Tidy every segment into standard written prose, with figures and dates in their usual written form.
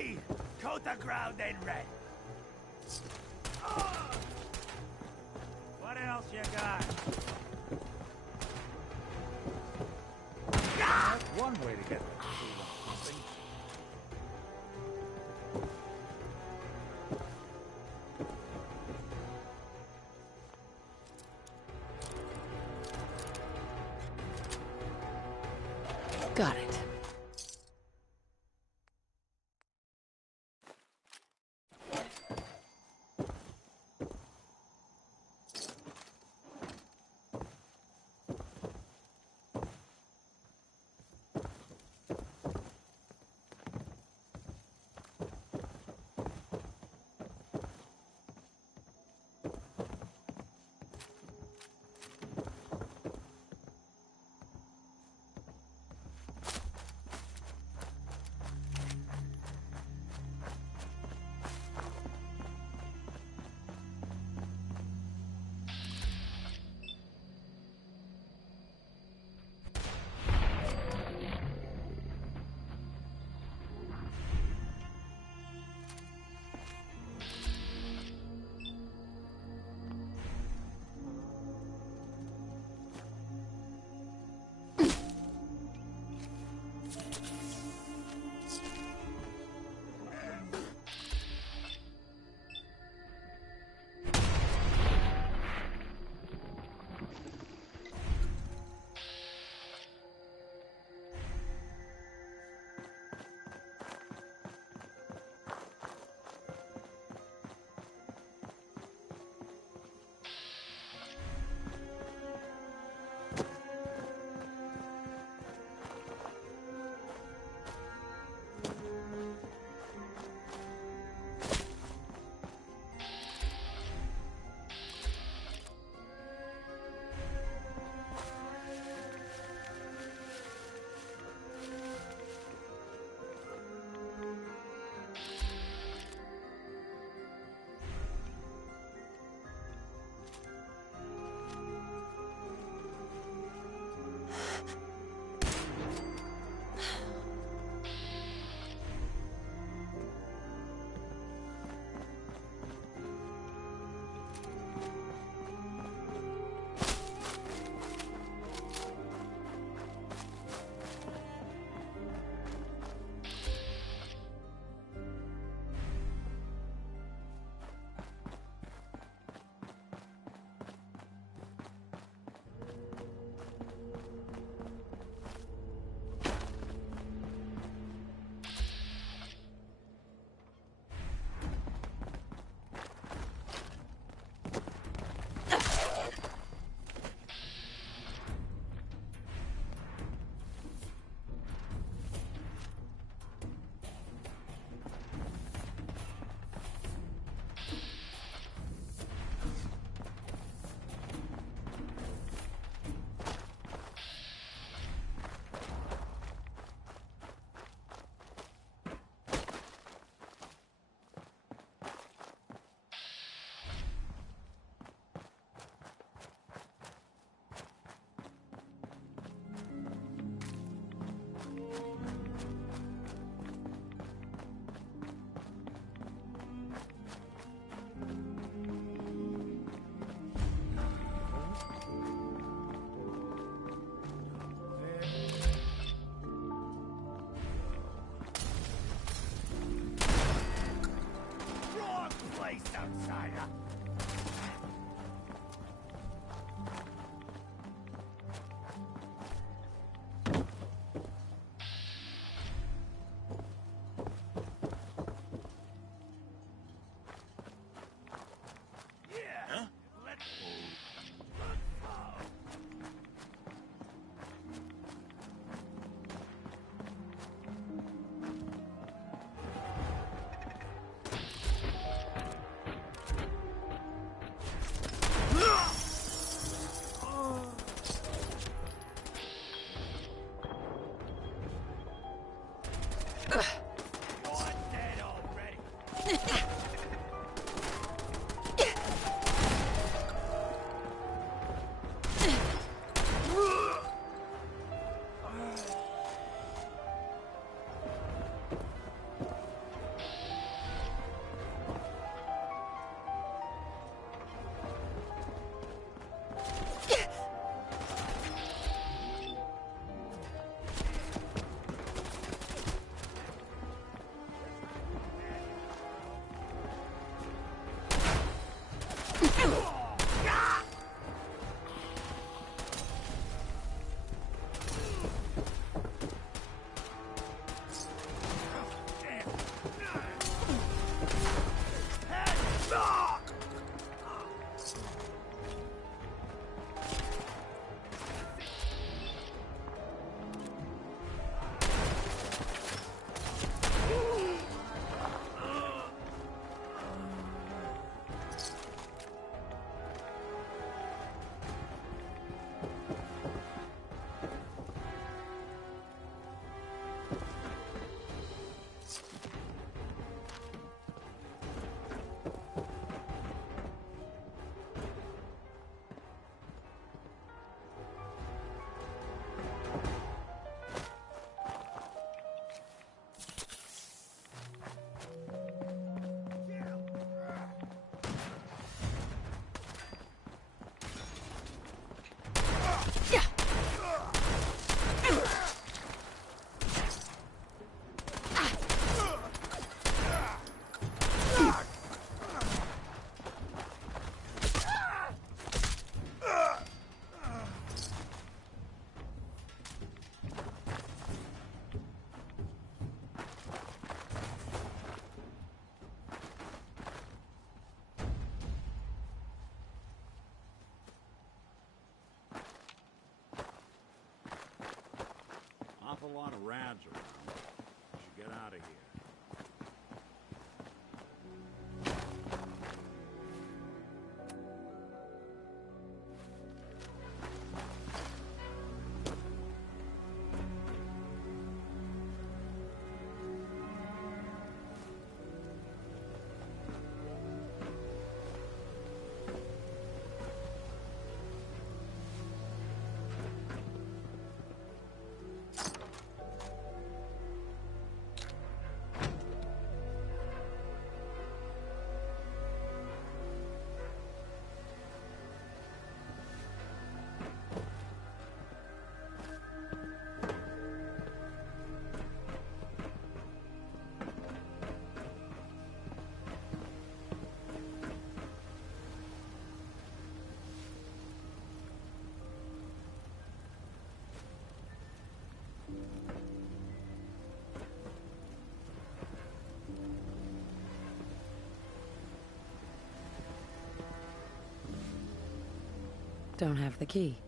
me! Coat the ground in red. What else you got? That's one way to get something. Got it. awful lot of rads around. We should get out of here. Don't have the key.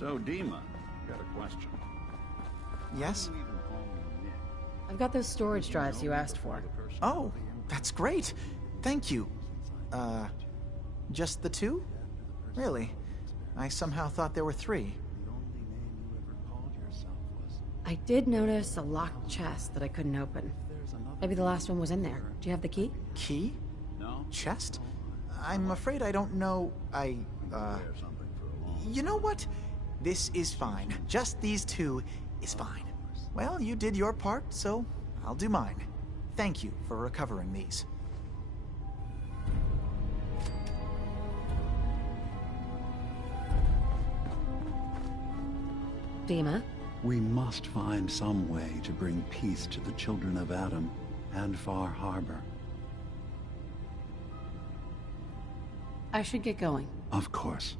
So, Dima, got a question. Yes? Why do you even call me Nick? I've got those storage drives you asked for. Oh, that's great. Thank you. Just the two? Really? I somehow thought there were three. The only name you ever called yourself was... I did notice a locked chest that I couldn't open. There's another... Maybe the last one was in there. Do you have the key? Key? No? Chest? I'm afraid I don't know. There's something for a long... You know what? This is fine. Just these two is fine. Well, you did your part, so I'll do mine. Thank you for recovering these. Dima? We must find some way to bring peace to the children of Adam and Far Harbor. I should get going. Of course.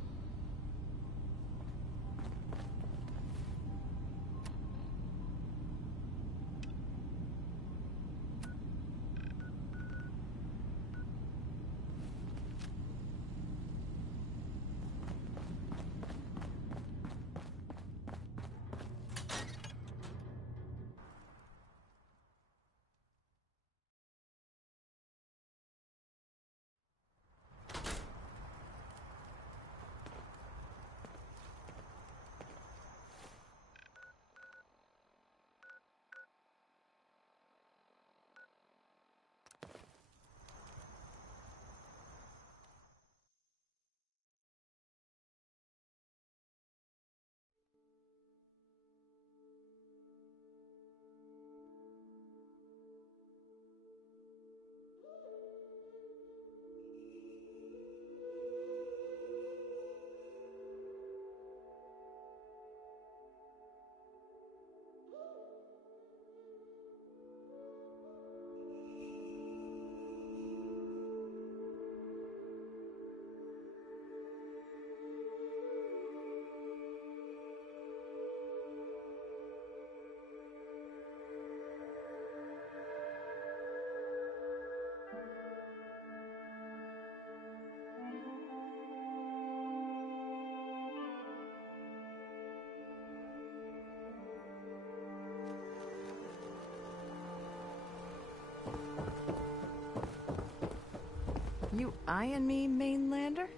You eyeing me, mainlander?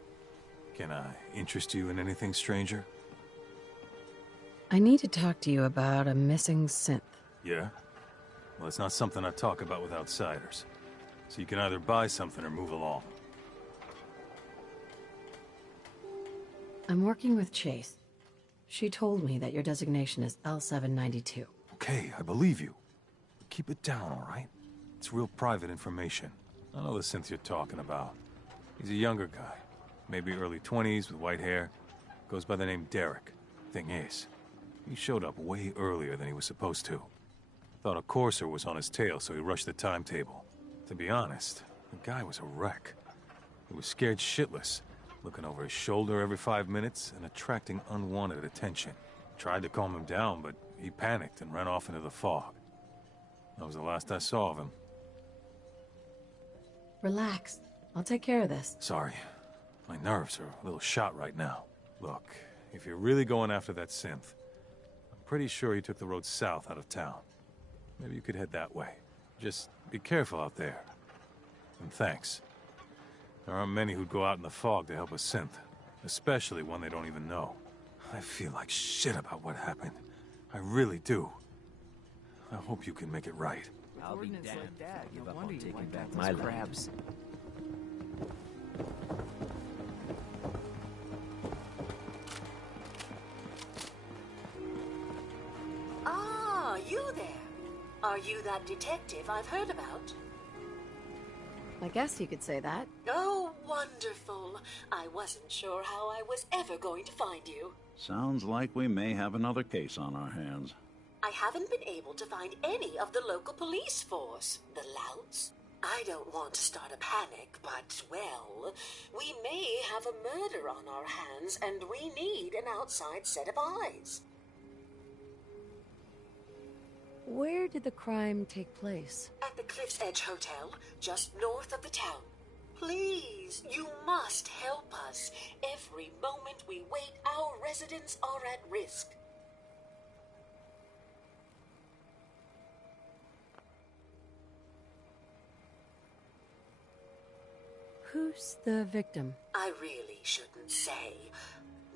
Can I interest you in anything, stranger? I need to talk to you about a missing synth. Yeah? Well, it's not something I talk about with outsiders. So you can either buy something or move along. I'm working with Chase. She told me that your designation is L792. Okay, I believe you. But keep it down, all right? It's real private information. I know the synth you're talking about. He's a younger guy. Maybe early 20s with white hair. Goes by the name Derek. Thing is, he showed up way earlier than he was supposed to. Thought a courser was on his tail, so he rushed the timetable. To be honest, the guy was a wreck. He was scared shitless, looking over his shoulder every 5 minutes and attracting unwanted attention. Tried to calm him down, but he panicked and ran off into the fog. That was the last I saw of him. Relax. I'll take care of this. Sorry. My nerves are a little shot right now. Look, if you're really going after that synth, I'm pretty sure he took the road south out of town. Maybe you could head that way. Just be careful out there. And thanks. There aren't many who'd go out in the fog to help a synth, especially one they don't even know. I feel like shit about what happened. I really do. I hope you can make it right. I'll be damned if I give up on taking back my my crabs. Ah, you there. Are you that detective I've heard about? I guess you could say that. Oh, wonderful. I wasn't sure how I was ever going to find you. Sounds like we may have another case on our hands. I haven't been able to find any of the local police force. The louts? I don't want to start a panic, but, well, we may have a murder on our hands, and we need an outside set of eyes. Where did the crime take place? At the Cliff's Edge Hotel, just north of the town. Please, you must help us. Every moment we wait, our residents are at risk. Who's the victim? I really shouldn't say.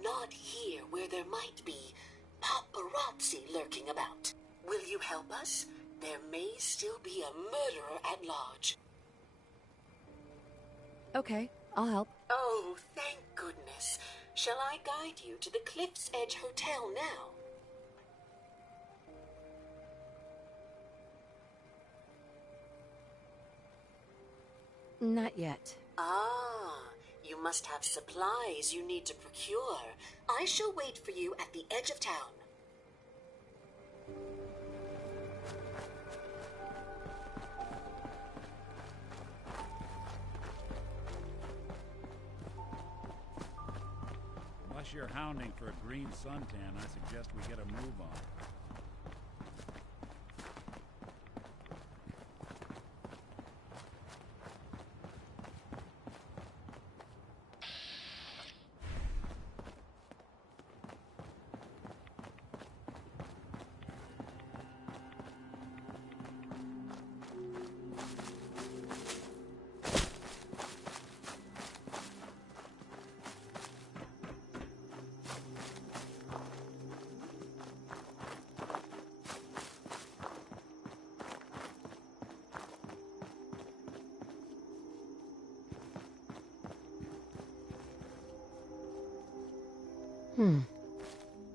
Not here where there might be paparazzi lurking about. Will you help us? There may still be a murderer at large. Okay, I'll help. Oh, thank goodness. Shall I guide you to the Cliff's Edge Hotel now? Not yet. Ah, you must have supplies you need to procure. I shall wait for you at the edge of town. Unless you're hounding for a green suntan, I suggest we get a move on.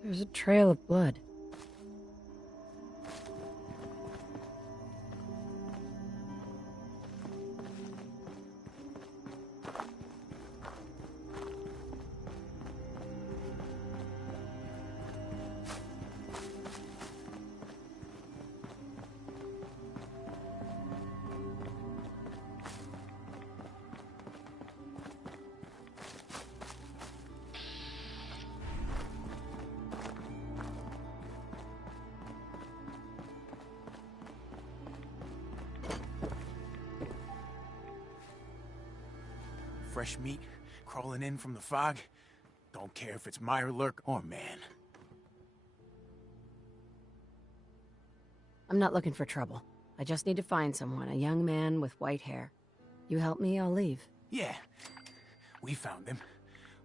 There's a trail of blood. Fresh meat crawling in from the fog. Don't care if it's Mirelurk or man. I'm not looking for trouble. I just need to find someone, a young man with white hair. You help me, I'll leave. Yeah. We found him.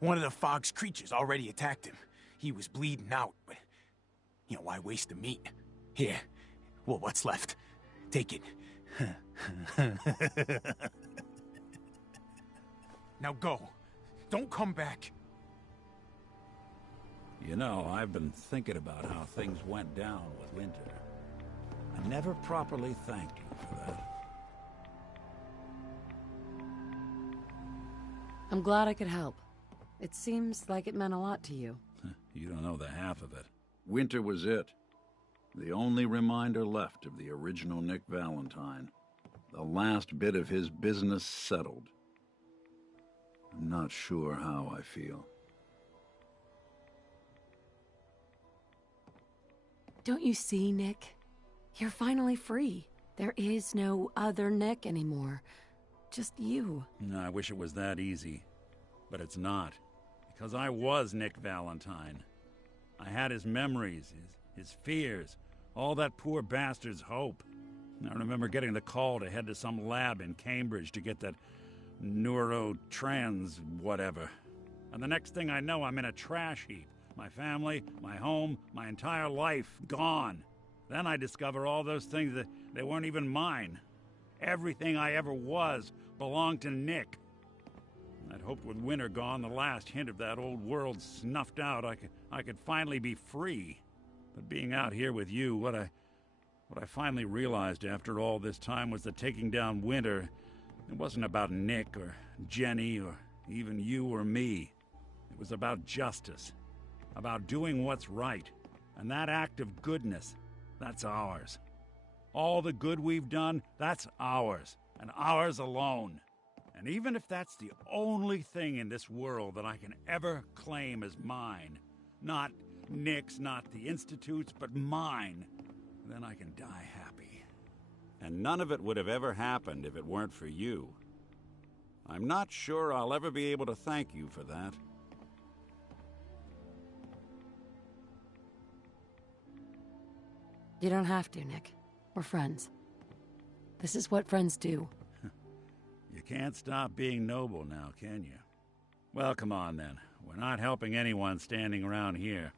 One of the fog's creatures already attacked him. He was bleeding out, but... You know, why waste the meat? Here. Well, what's left? Take it. Now go. Don't come back. You know, I've been thinking about how things went down with Winter. I never properly thanked you for that. I'm glad I could help. It seems like it meant a lot to you. You don't know the half of it. Winter was it. The only reminder left of the original Nick Valentine. The last bit of his business settled. I'm not sure how I feel. Don't you see, Nick? You're finally free. There is no other Nick anymore. Just you. I wish it was that easy. But it's not. Because I was Nick Valentine. I had his memories, his fears, all that poor bastard's hope. I remember getting the call to head to some lab in Cambridge to get that neurotrans whatever. And the next thing I know, I'm in a trash heap. My family, my home, my entire life gone. Then I discover all those things that they weren't even mine. Everything I ever was belonged to Nick. I'd hoped with Winter gone, the last hint of that old world snuffed out, I could finally be free. But being out here with you, what I finally realized after all this time was that taking down Winter, it wasn't about Nick or Jenny or even you or me. It was about justice, about doing what's right. And that act of goodness, that's ours. All the good we've done, that's ours, and ours alone. And even if that's the only thing in this world that I can ever claim as mine, not Nick's, not the Institute's, but mine, then I can die happy. And none of it would have ever happened if it weren't for you. I'm not sure I'll ever be able to thank you for that. You don't have to, Nick. We're friends. This is what friends do. You can't stop being noble now, can you? Well, come on then. We're not helping anyone standing around here.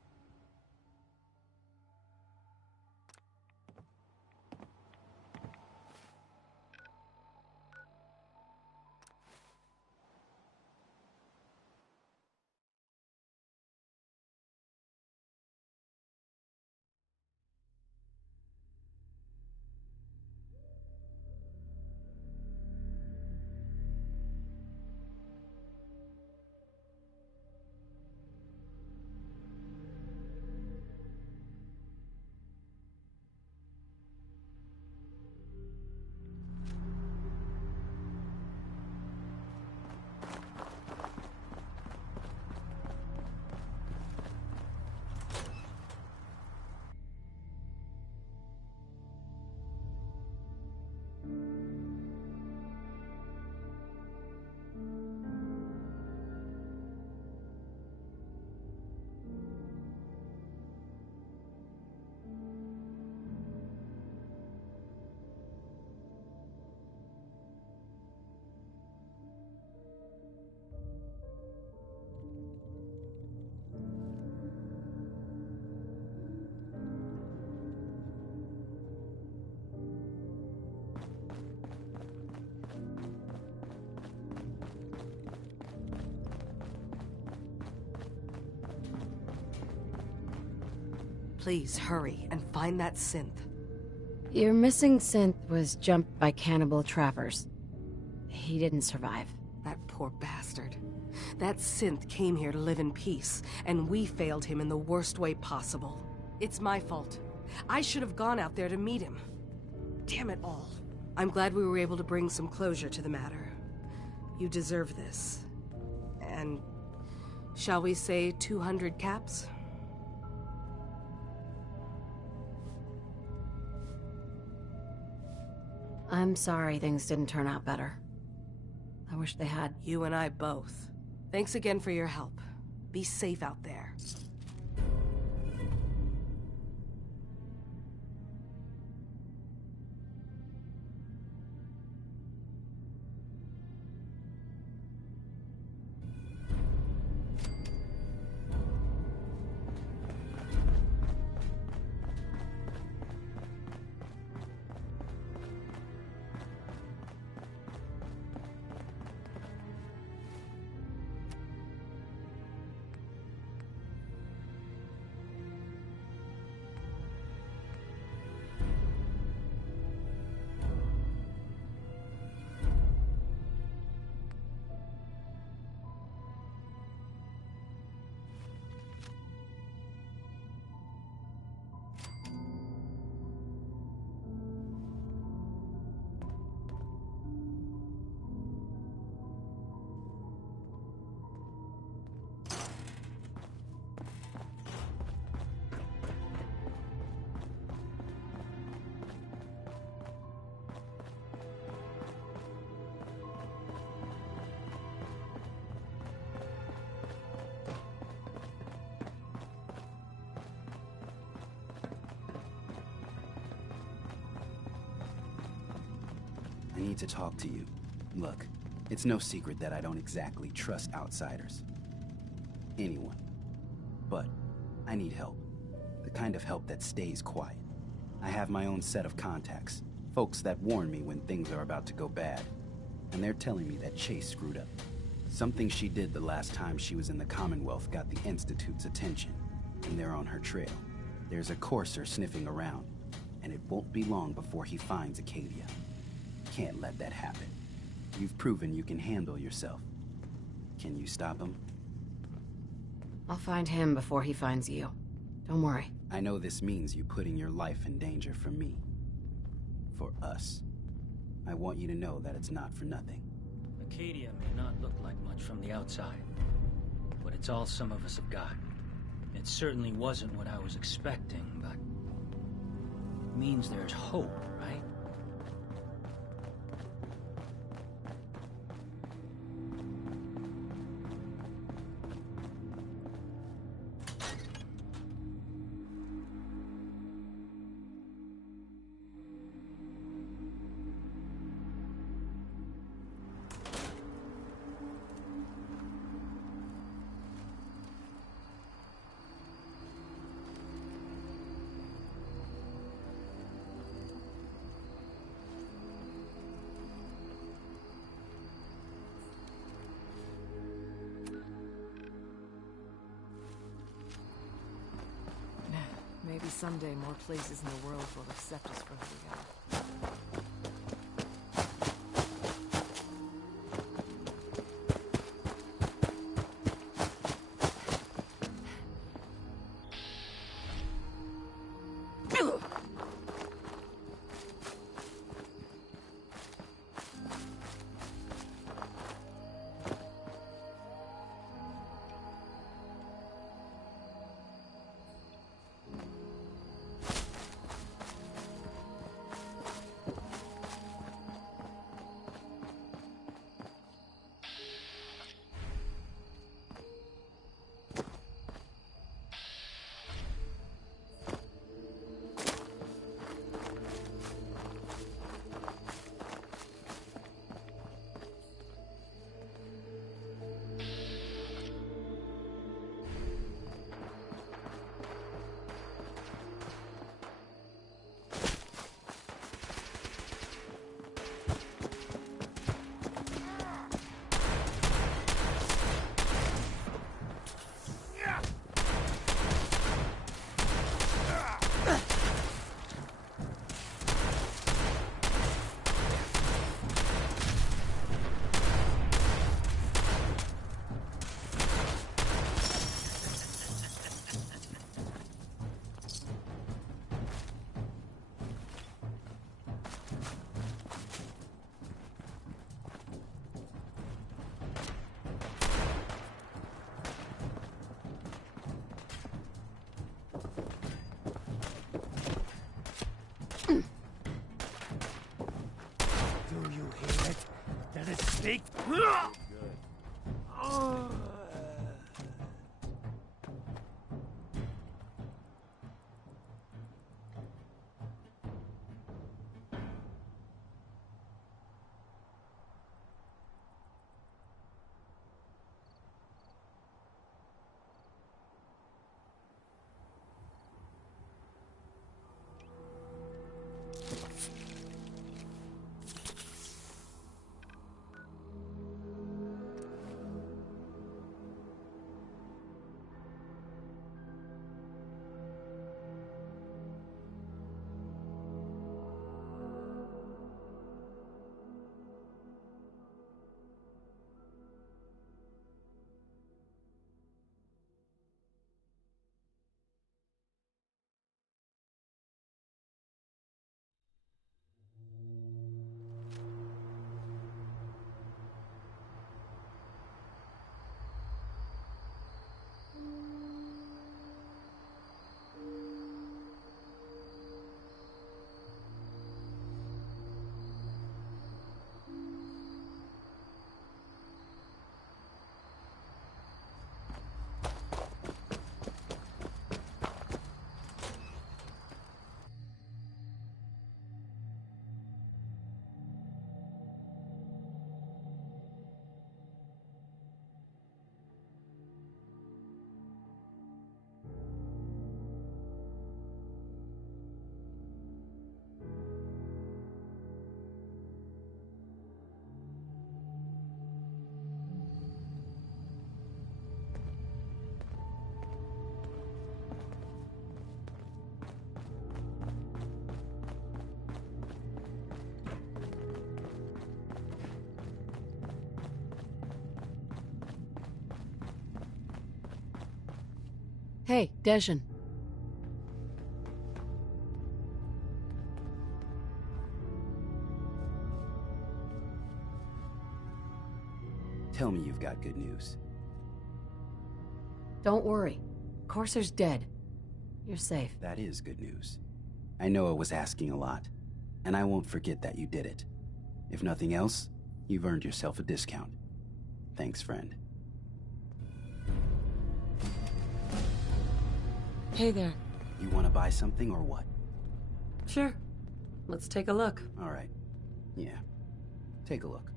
Please, hurry and find that synth. Your missing synth was jumped by cannibal trappers. He didn't survive. That poor bastard. That synth came here to live in peace, and we failed him in the worst way possible. It's my fault. I should have gone out there to meet him. Damn it all. I'm glad we were able to bring some closure to the matter. You deserve this. And... shall we say 200 caps? I'm sorry things didn't turn out better. I wish they had. You and I both. Thanks again for your help. Be safe out there. I need to talk to you. Look, it's no secret that I don't exactly trust outsiders. Anyone. But I need help. The kind of help that stays quiet. I have my own set of contacts. Folks that warn me when things are about to go bad. And they're telling me that Chase screwed up. Something she did the last time she was in the Commonwealth got the Institute's attention. And they're on her trail. There's a courser sniffing around. And it won't be long before he finds Acadia. Can't let that happen. You've proven you can handle yourself. Can you stop him? I'll find him before he finds you. Don't worry. I know this means you putting your life in danger for me. For us. I want you to know that it's not for nothing. Acadia may not look like much from the outside, but it's all some of us have got. It certainly wasn't what I was expecting, but it means there's hope, right? Maybe someday more places in the world will accept us for who we are. Speak. Hey, Dejan. Tell me you've got good news. Don't worry. Corsair's dead. You're safe. That is good news. I know I was asking a lot, and I won't forget that you did it. If nothing else, you've earned yourself a discount. Thanks, friend. Hey there. You want to buy something or what? Sure. Let's take a look. All right. Yeah. Take a look.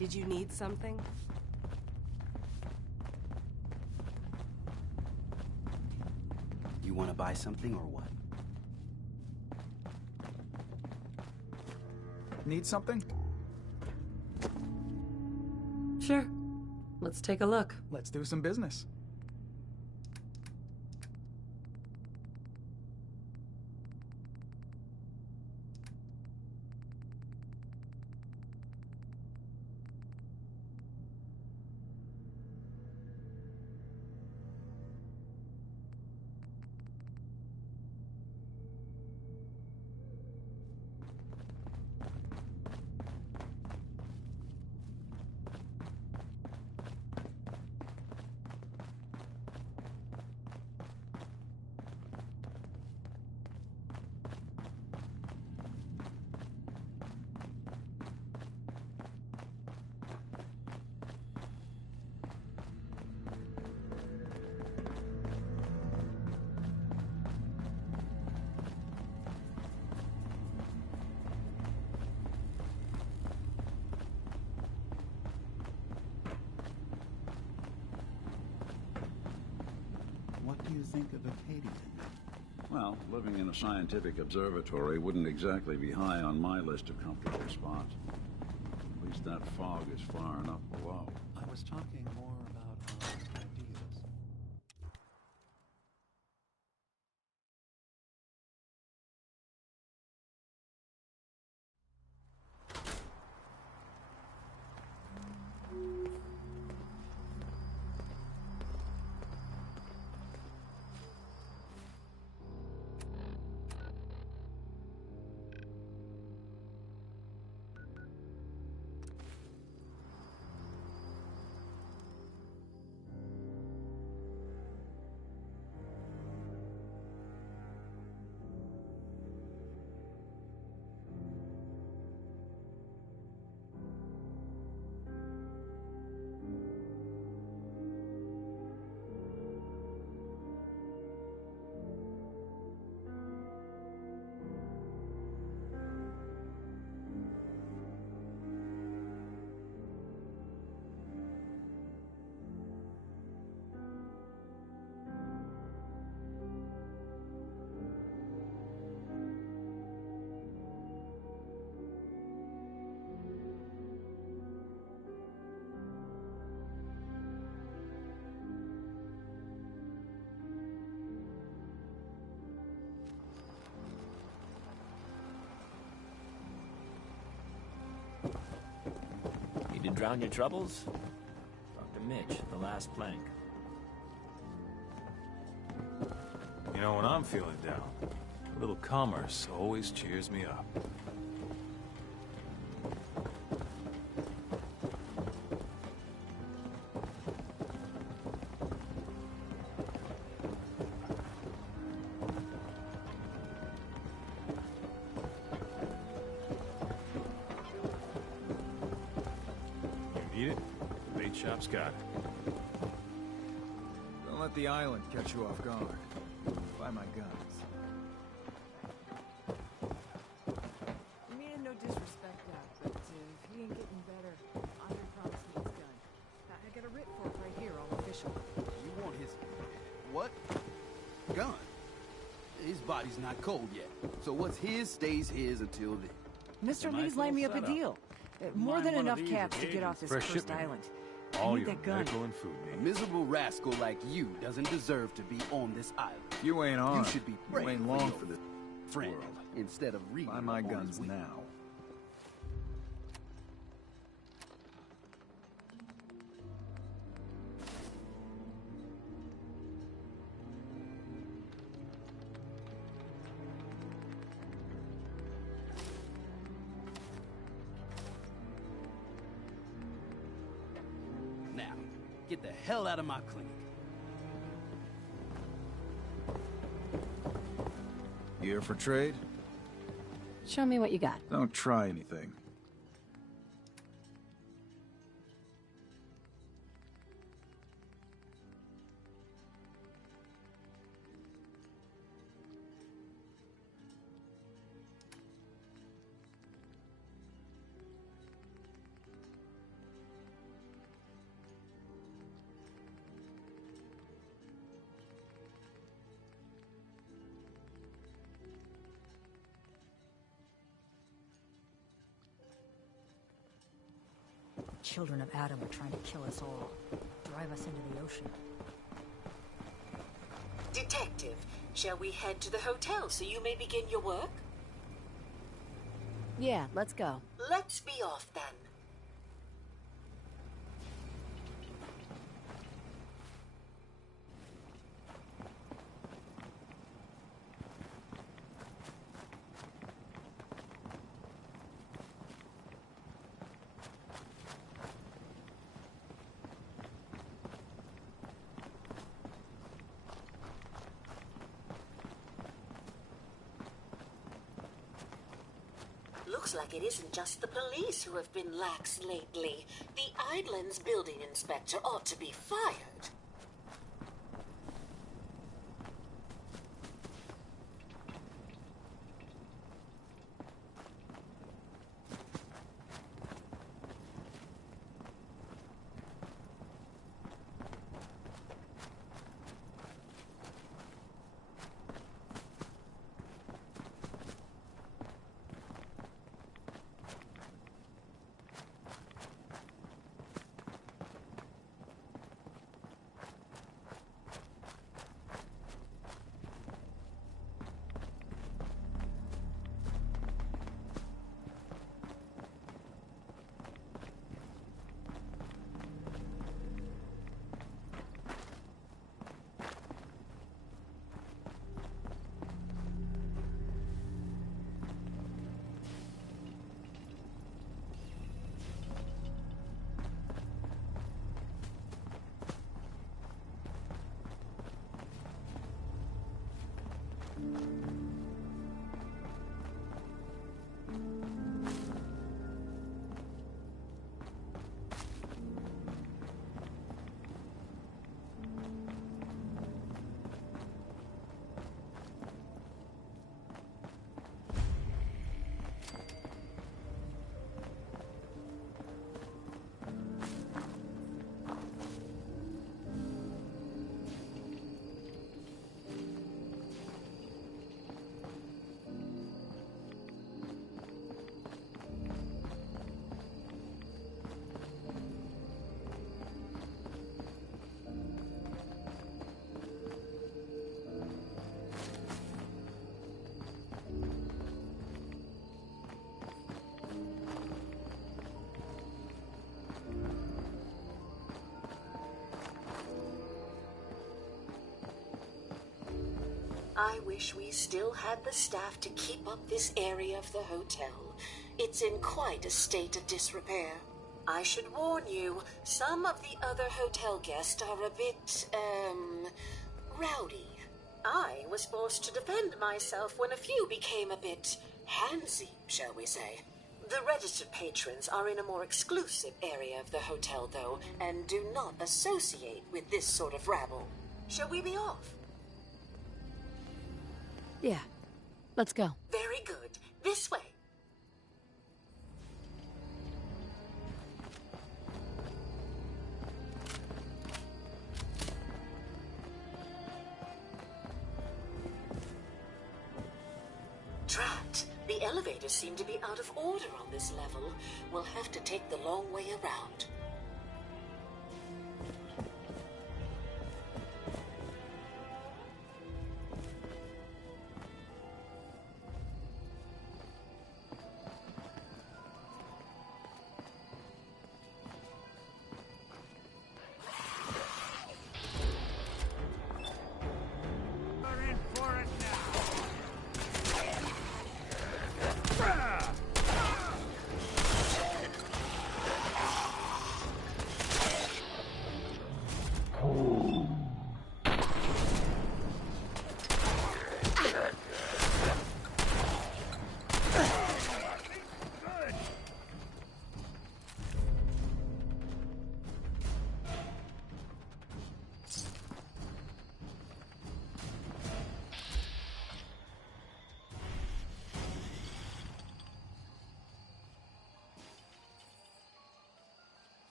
Did you need something? You want to buy something or what? Need something? Sure. Let's take a look. Let's do some business. think of Acadia? Well, living in a scientific observatory wouldn't exactly be high on my list of comfortable spots. At least that fog is far enough below. I was talking more about our ideas. Need to drown your troubles? Talk to Mitch, the last plank. You know, when I'm feeling down, a little commerce always cheers me up. You need it? The bait shop's got it. Don't let the island catch you off guard. Buy my guns. I mean, no disrespect, Doc, but if he ain't getting better, Andre promised me his gun. I got a writ for it right here, all official. You want his... what? Gun? His body's not cold yet. So what's his stays his until then. Mr. Lee's lined me up a deal. More than enough caps to get off this Fresh cursed shipment. island. All I need your that gun. medical and food A needs. miserable rascal like you doesn't deserve to be on this island. You ain't on. You should be You praying ain't for long your for this friend world. instead of reading Buy my on his guns weak. now. Now, get the hell out of my clinic. You here for trade? Show me what you got. Don't try anything. Children of Adam are trying to kill us all. Drive us into the ocean. Detective, shall we head to the hotel so you may begin your work? Yeah, let's go. Let's be off then. Looks like it isn't just the police who have been lax lately. The Island's building inspector ought to be fired. I wish we still had the staff to keep up this area of the hotel. It's in quite a state of disrepair. I should warn you, some of the other hotel guests are a bit, rowdy. I was forced to defend myself when a few became a bit handsy, shall we say. The registered patrons are in a more exclusive area of the hotel, though, and do not associate with this sort of rabble. Shall we be off? Yeah. Let's go. Very good. This way. Drat. The elevators seem to be out of order on this level. We'll have to take the long way around.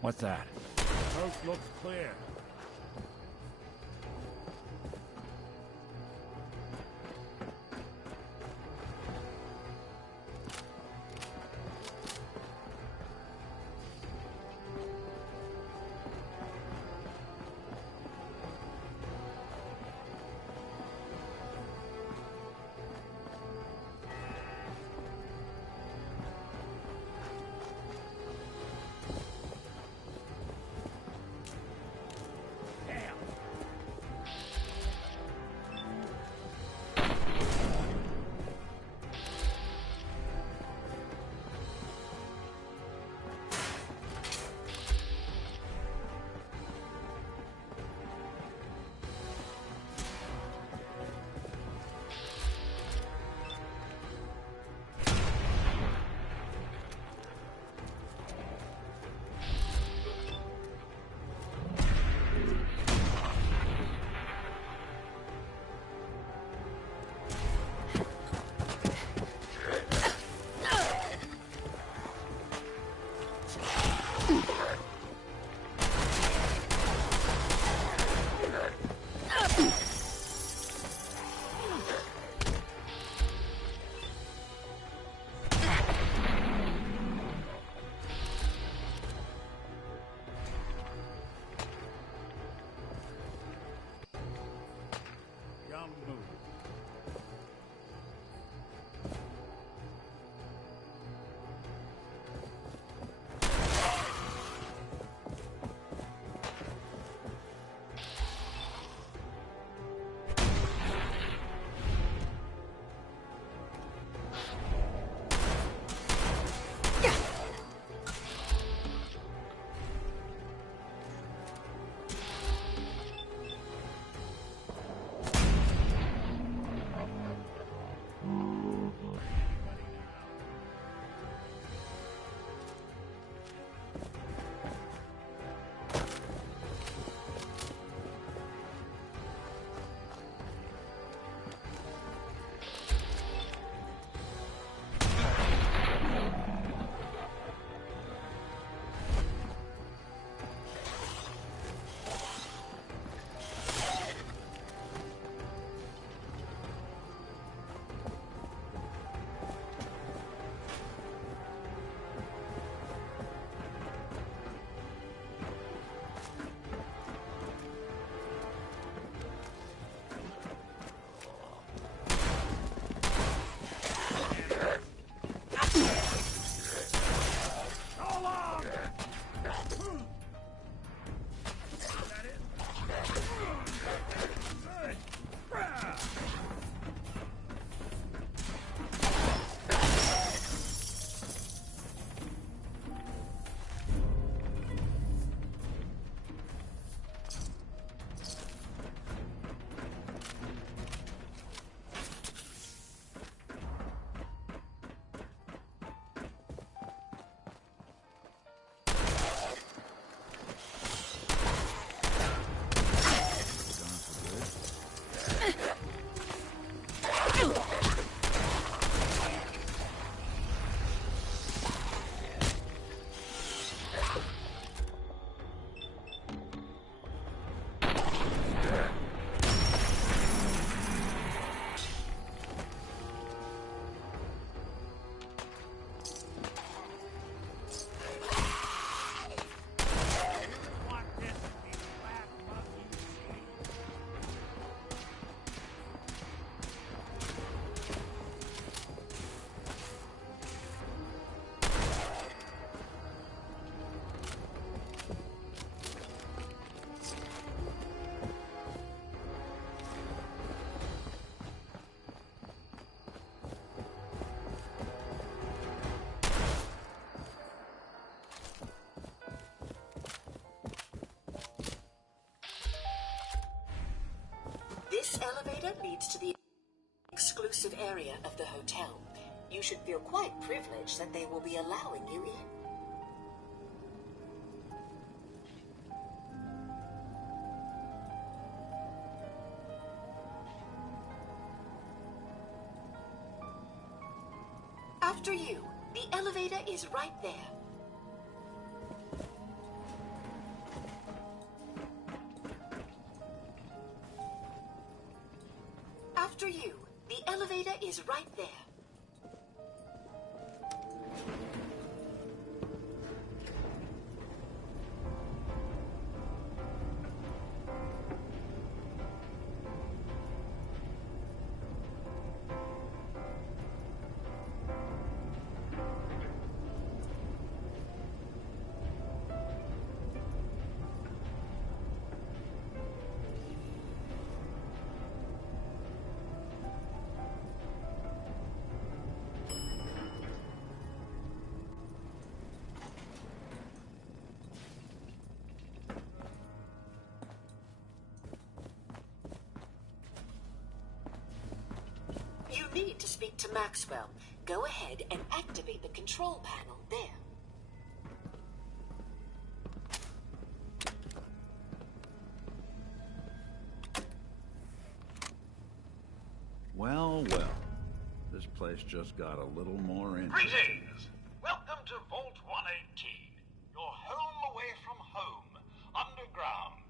What's that? Coast looks clear. elevator leads to the exclusive area of the hotel. You should feel quite privileged that they will be allowing you in. After you, the elevator is right there. After you, the elevator is right there. You need to speak to Maxwell. Go ahead and activate the control panel there. Well, well. This place just got a little more interesting. Greetings! Welcome to Vault 118. Your home away from home. Underground.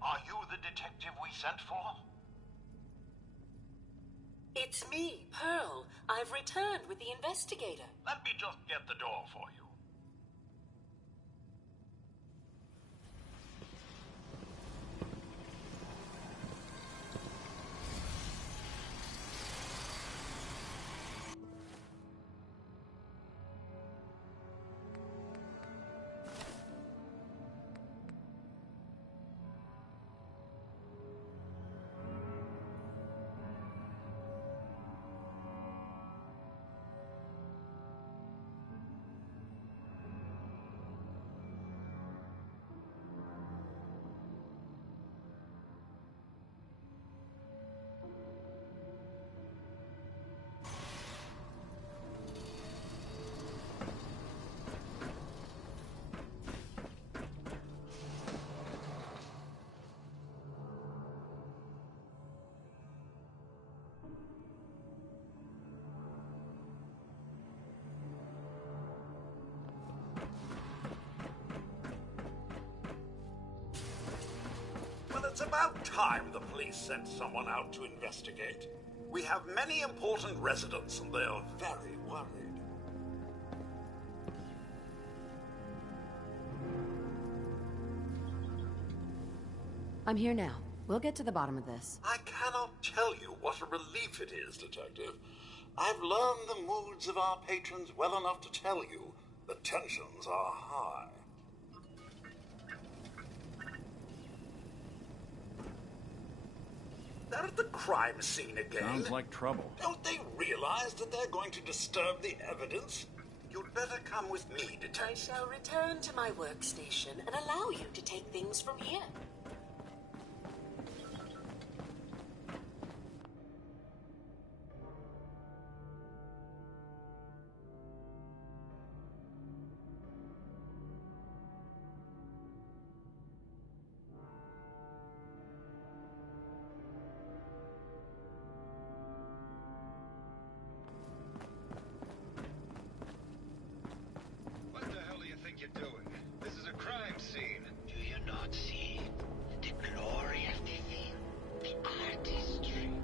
Are you the detective we sent for? It's me, Pearl. I've returned with the investigator. Let me just get the door for you. It's about time the police sent someone out to investigate. We have many important residents and they are very worried. I'm here now. We'll get to the bottom of this. I cannot tell you what a relief it is, Detective. I've learned the moods of our patrons well enough to tell you the tensions are high. They're at the crime scene again. Sounds like trouble. Don't they realize that they're going to disturb the evidence? You'd better come with me, Detective. I shall return to my workstation and allow you to take things from here.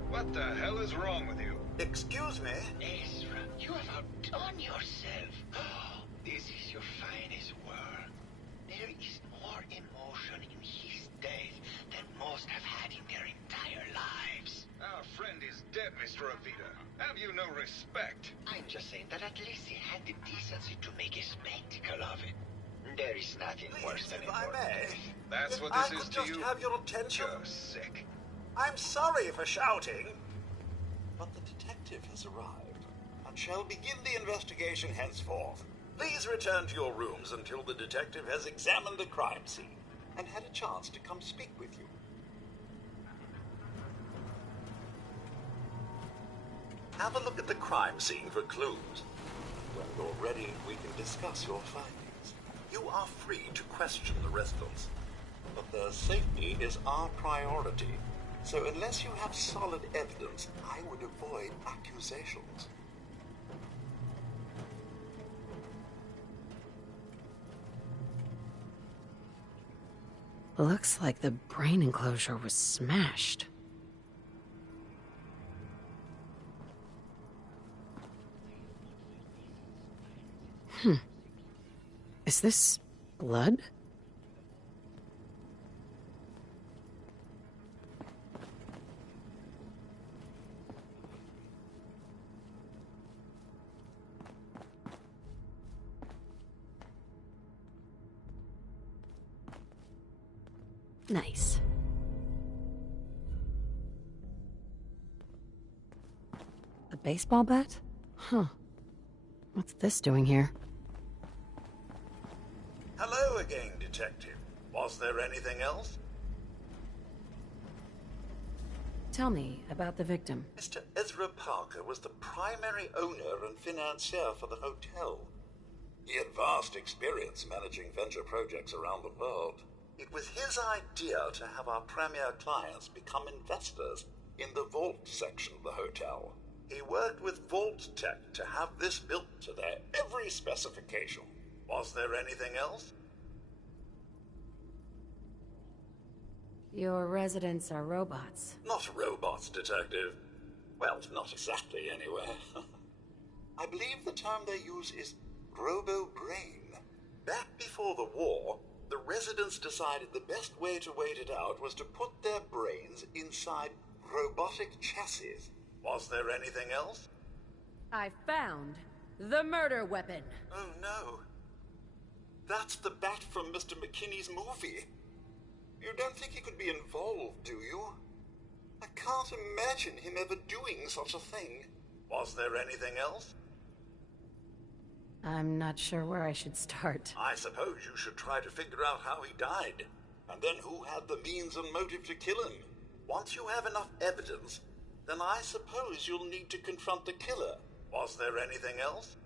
What the hell is wrong with you? Excuse me? Ezra, you have outdone yourself. This is your finest work. There is more emotion in his death than most have had in their entire lives. Our friend is dead, Mr. Avita. Have you no respect? I'm just saying that at least he had the decency to make a spectacle of it. There is nothing worse than if I may. death. That's what this is to you? Have your attention? You're sick. I'm sorry for shouting. But the detective has arrived and shall begin the investigation henceforth. Please return to your rooms until the detective has examined the crime scene and had a chance to come speak with you. Have a look at the crime scene for clues. When you're ready, we can discuss your findings. You are free to question the residents, but their safety is our priority. So unless you have solid evidence, I would avoid accusations. Looks like the brain enclosure was smashed. Is this blood? Nice. A baseball bat? Huh. What's this doing here? Hello again, Detective. Was there anything else? Tell me about the victim. Mr. Ezra Parker was the primary owner and financier for the hotel. He had vast experience managing venture projects around the world. It was his idea to have our premier clients become investors in the vault section of the hotel. He worked with Vault Tech to have this built to their every specification. Was there anything else? Your residents are robots. Not robots, Detective. Well, not exactly, anyway. I believe the term they use is robo-brain. Back before the war, the residents decided the best way to wait it out was to put their brains inside robotic chassis. Was there anything else? I found the murder weapon. Oh no. That's the bat from Mr. McKinney's movie. You don't think he could be involved, do you? I can't imagine him ever doing such a thing. Was there anything else? I'm not sure where I should start. I suppose you should try to figure out how he died, and then who had the means and motive to kill him. Once you have enough evidence, then I suppose you'll need to confront the killer. Was there anything else?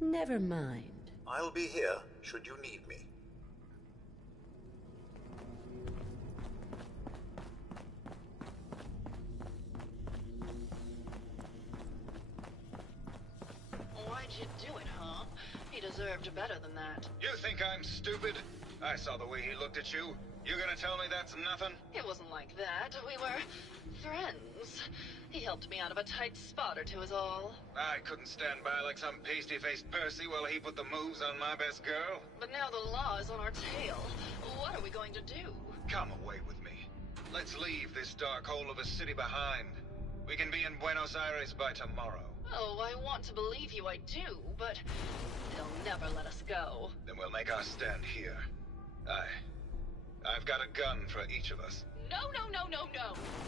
Never mind. I'll be here, should you need me. Why'd you do it, huh? He deserved better than that. You think I'm stupid? I saw the way he looked at you. You gonna tell me that's nothing? It wasn't like that. We were friends. He helped me out of a tight spot or two is all. I couldn't stand by like some pasty-faced Percy while he put the moves on my best girl. But now the law is on our tail. What are we going to do? Come away with me. Let's leave this dark hole of a city behind. We can be in Buenos Aires by tomorrow. Oh, I want to believe you, I do, but they'll never let us go. Then we'll make our stand here. I've got a gun for each of us. No.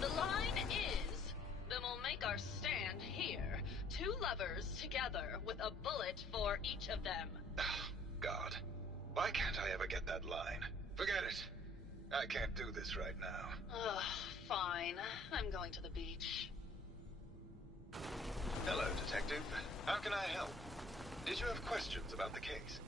The line is, then we'll make our stand here. 2 lovers together with a bullet for each of them. God, why can't I ever get that line? Forget it. I can't do this right now. Ugh, fine. I'm going to the beach. Hello, Detective. How can I help? Did you have questions about the case?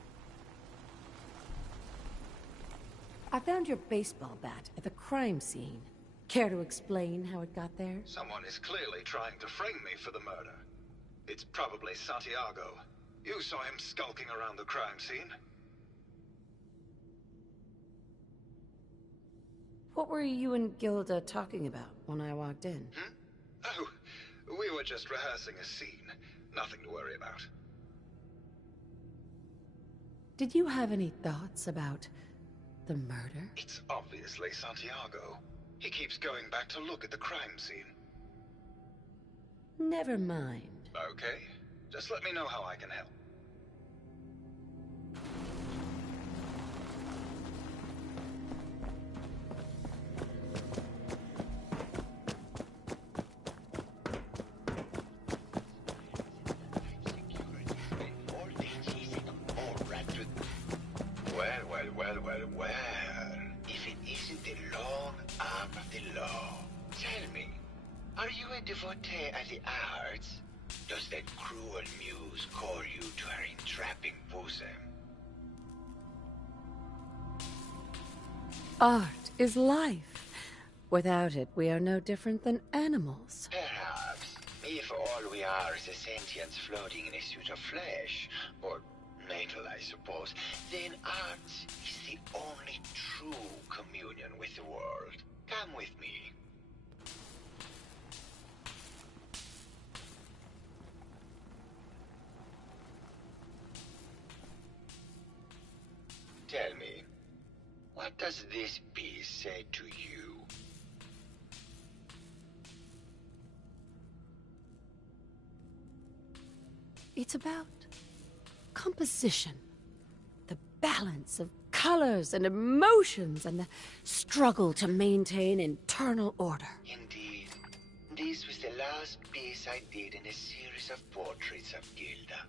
I found your baseball bat at the crime scene. Care to explain how it got there? Someone is clearly trying to frame me for the murder. It's probably Santiago. You saw him skulking around the crime scene. What were you and Gilda talking about when I walked in? Oh, we were just rehearsing a scene. Nothing to worry about. Did you have any thoughts about the murder? It's obviously Santiago. He keeps going back to look at the crime scene. Never mind. Okay. Just let me know how I can help. Well. If it isn't the long arm of the law. Tell me, are you a devotee of the art arts? Does that cruel muse call you to her entrapping bosom? Art is life. Without it, we are no different than animals. Perhaps, if all we are is a sentience floating in a suit of flesh, or metal, I suppose, then art is the only true communion with the world. Come with me. Tell me, what does this piece say to you? It's about composition. The balance of colors and emotions and the struggle to maintain internal order. Indeed. This was the last piece I did in a series of portraits of Gilda.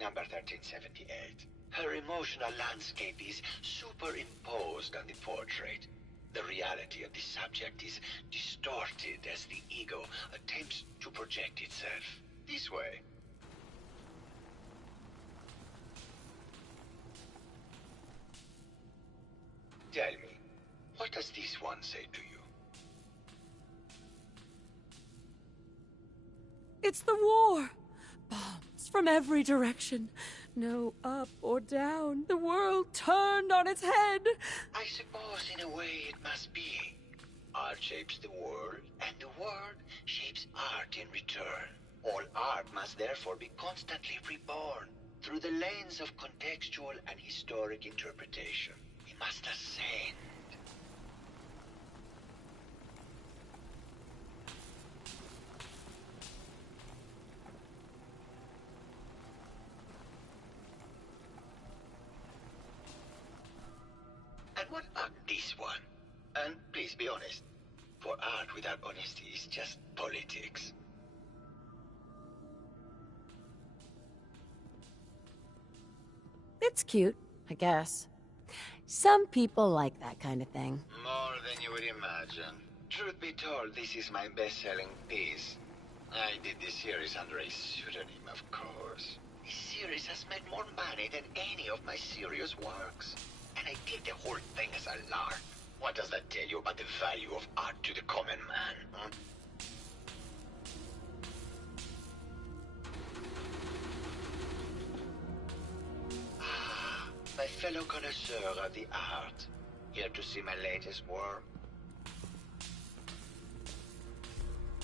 Number 1378. Her emotional landscape is superimposed on the portrait. The reality of the subject is distorted as the ego attempts to project itself. This way. Tell me, what does this one say to you? It's the war! Bombs from every direction. No up or down. The world turned on its head. I suppose in a way it must be. Art shapes the world, and the world shapes art in return. All art must therefore be constantly reborn through the lens of contextual and historic interpretation. We must ascend. And what about this one? And please be honest, for art without honesty is just politics. It's cute, I guess. Some people like that kind of thing. More than you would imagine. Truth be told, this is my best-selling piece. I did this series under a pseudonym, of course. This series has made more money than any of my serious works. And I did the whole thing as a lark. What does that tell you about the value of art to the common man? Hmm? Ah, my fellow connoisseur of the art. Here to see my latest work?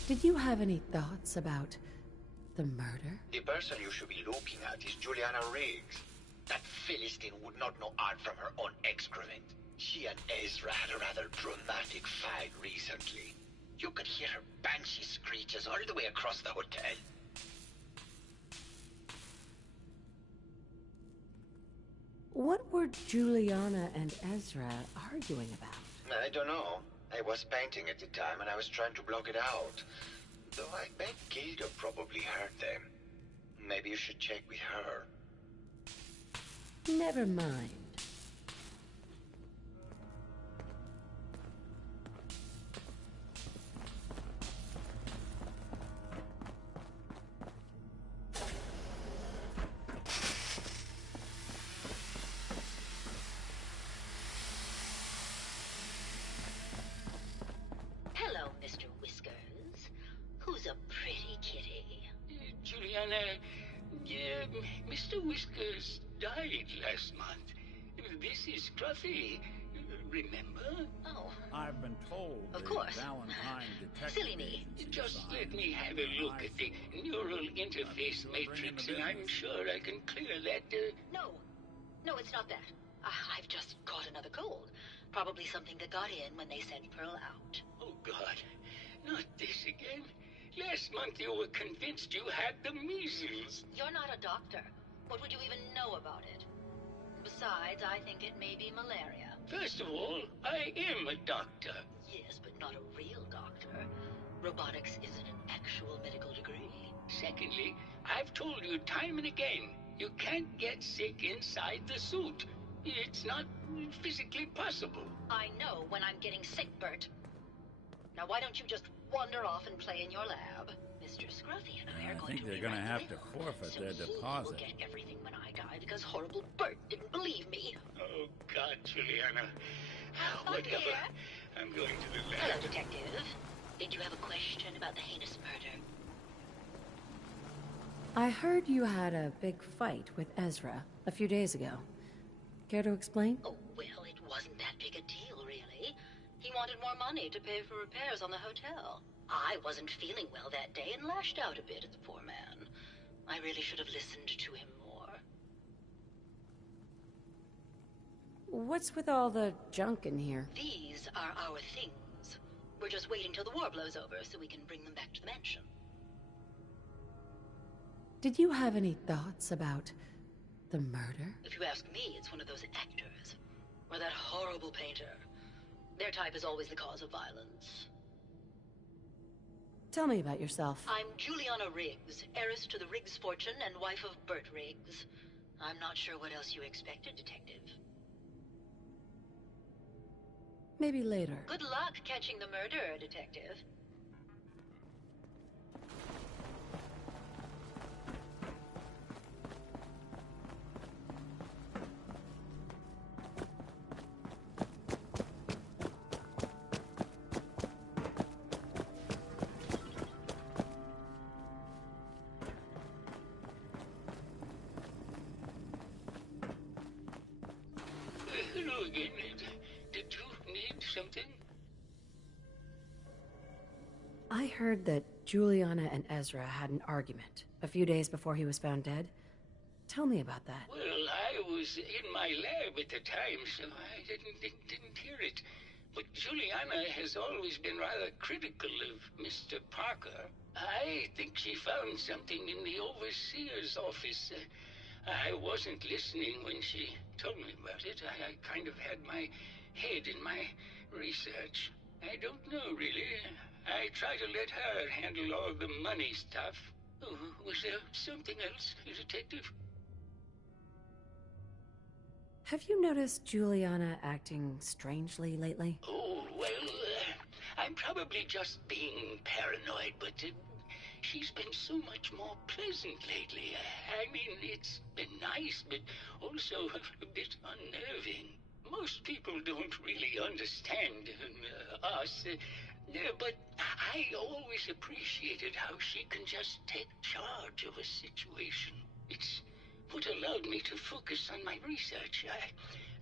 Did you have any thoughts about the murder? The person you should be looking at is Juliana Riggs. That Philistine would not know art from her own excrement. She and Ezra had a rather dramatic fight recently. You could hear her banshee screeches all the way across the hotel. What were Juliana and Ezra arguing about? I don't know. I was painting at the time and I was trying to block it out. Though I bet Gilda probably heard them. Maybe you should check with her. Never mind. Hello, Mr. Whiskers. Who's a pretty kitty? Juliana, Mr. Whiskers died last month. This is Scruffy. Remember? Oh. I've been told Of the course. Valentine detective Silly me. Just let me have a look at the neural interface matrix, and I'm sure I can clear that. No, it's not that. I've just caught another cold. Probably something that got in when they sent Pearl out. Oh, God. Not this again. Last month you were convinced you had the measles. You're not a doctor. What would you even know about it? Besides, I think it may be malaria. First of all, I am a doctor. Yes, but not a real doctor. Robotics isn't an actual medical degree. Secondly, I've told you time and again, you can't get sick inside the suit. It's not physically possible. I know when I'm getting sick, Bert. Now why don't you just wander off and play in your lab? Miss Mr. Scruffy and I are I going think to they're gonna rewrite have the to will, forfeit so their he will deposit. get everything when I die because horrible Bert didn't believe me. Oh, God, Juliana. Have fun Whatever. here. I'm going to the Hello, lab. Detective. Did you have a question about the heinous murder? I heard you had a big fight with Ezra a few days ago. Care to explain? Oh, well, it wasn't that big a deal, really. He wanted more money to pay for repairs on the hotel. I wasn't feeling well that day and lashed out a bit at the poor man. I really should have listened to him more. What's with all the junk in here? These are our things. We're just waiting till the war blows over so we can bring them back to the mansion. Did you have any thoughts about the murder? If you ask me, it's one of those actors. Or that horrible painter. Their type is always the cause of violence. Tell me about yourself. I'm Juliana Riggs, heiress to the Riggs fortune and wife of Bert Riggs. I'm not sure what else you expected, Detective. Maybe later. Good luck catching the murderer, Detective. Hello again. Did you need something? I heard that Juliana and Ezra had an argument a few days before he was found dead. Tell me about that. Well, I was in my lab at the time, so I didn't hear it. But Juliana has always been rather critical of Mr. Parker. I think she found something in the overseer's office. I wasn't listening when she told me about it. I kind of had my head in my research. I don't know, really. I try to let her handle all the money stuff. Oh, was there something else, Detective? Have you noticed Juliana acting strangely lately? Oh, well, I'm probably just being paranoid, but she's been so much more pleasant lately. I mean, it's been nice, but also a bit unnerving. Most people don't really understand us, but I always appreciated how she can just take charge of a situation. It's what allowed me to focus on my research.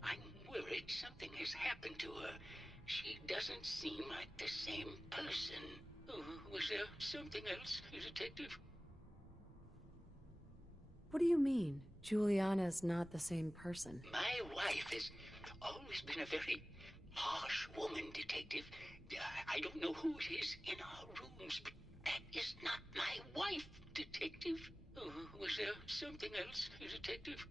I'm worried something has happened to her. She doesn't seem like the same person. Oh, was there something else, Detective? What do you mean, Juliana's not the same person? My wife has always been a very harsh woman, Detective. I don't know who it is in our rooms, but that is not my wife, Detective. Oh, was there something else, Detective?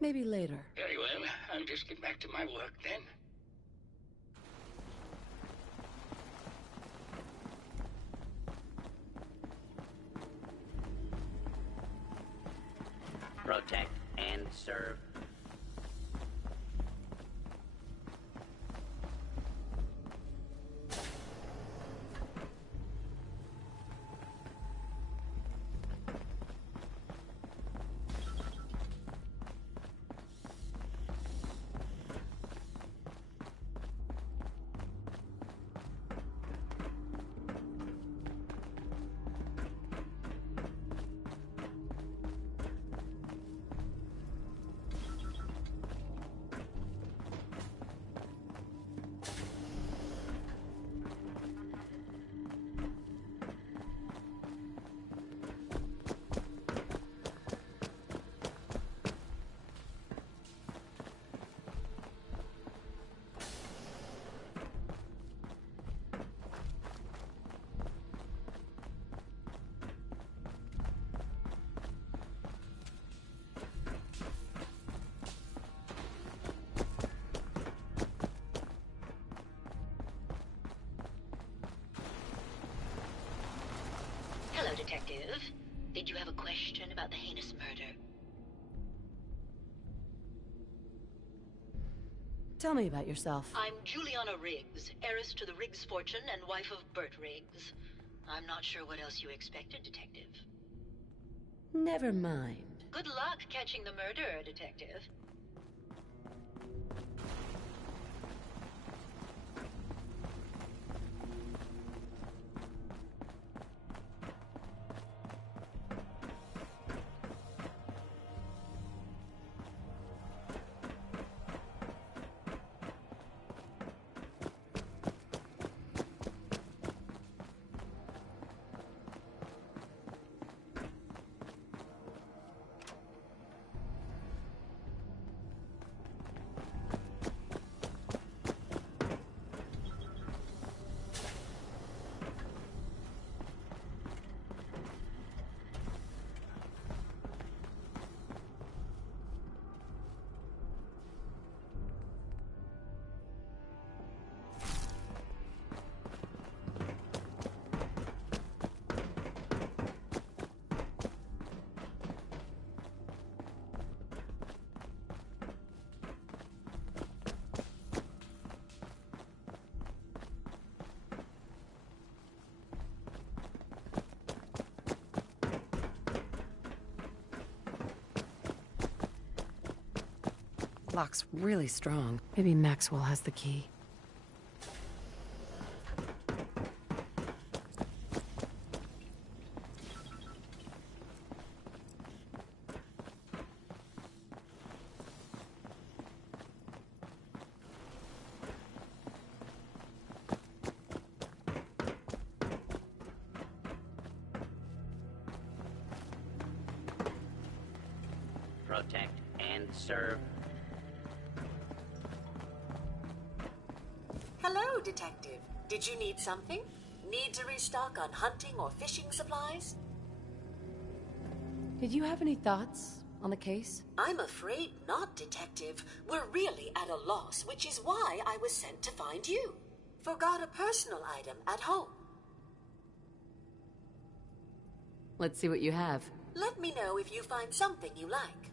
Maybe later. Very well. I'll just get back to my work then. Protect and serve. Hello, Detective. Did you have a question about the heinous murder? Tell me about yourself. I'm Juliana Riggs, heiress to the Riggs fortune and wife of Bert Riggs. I'm not sure what else you expected, Detective. Never mind. Good luck catching the murderer, Detective. Lock's really strong. Maybe Maxwell has the key. Protect and serve. Hello, Detective. Did you need something? Need to restock on hunting or fishing supplies? Did you have any thoughts on the case? I'm afraid not, Detective. We're really at a loss, which is why I was sent to find you. Forgot a personal item at home. Let's see what you have. Let me know if you find something you like.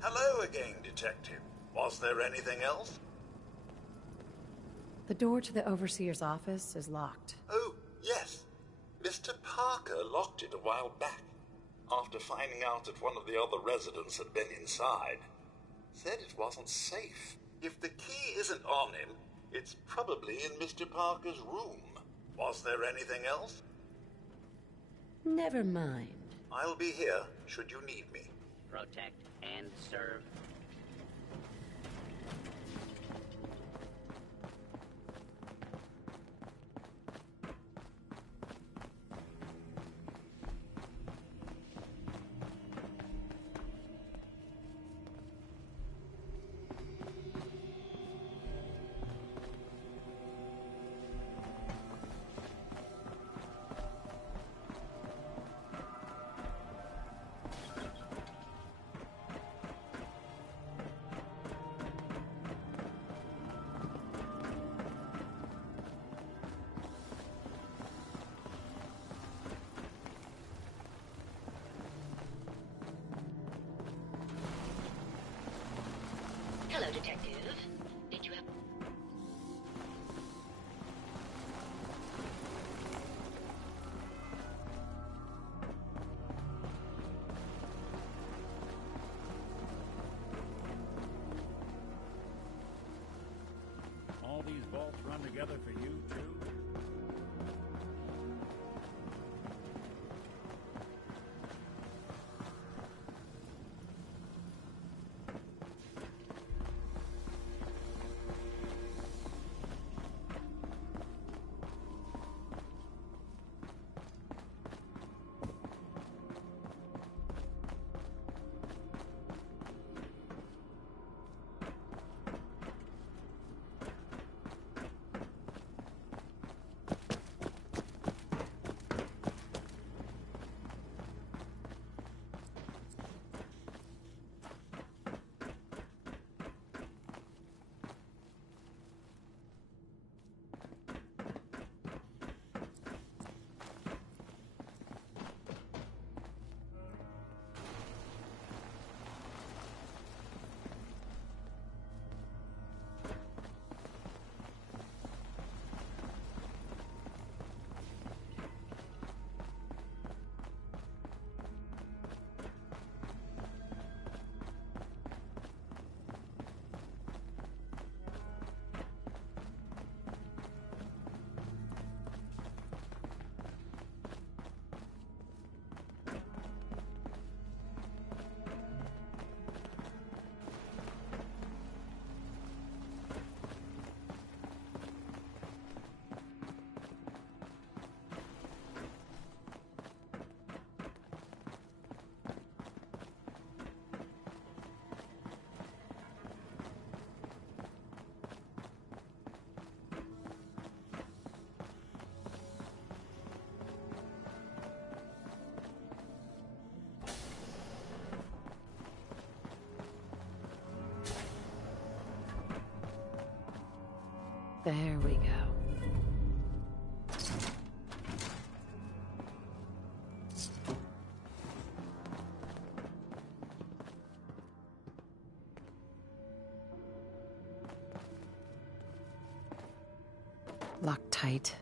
Hello again, Detective. Was there anything else? The door to the Overseer's office is locked. Oh, yes. Mr. Parker locked it a while back, after finding out that one of the other residents had been inside. Said it wasn't safe. If the key isn't on him, it's probably in Mr. Parker's room. Was there anything else? Never mind. I'll be here, should you need me. Protect and serve. Hello, Detective. Did you have... All these vaults run together for you, too? There we go. Locked tight.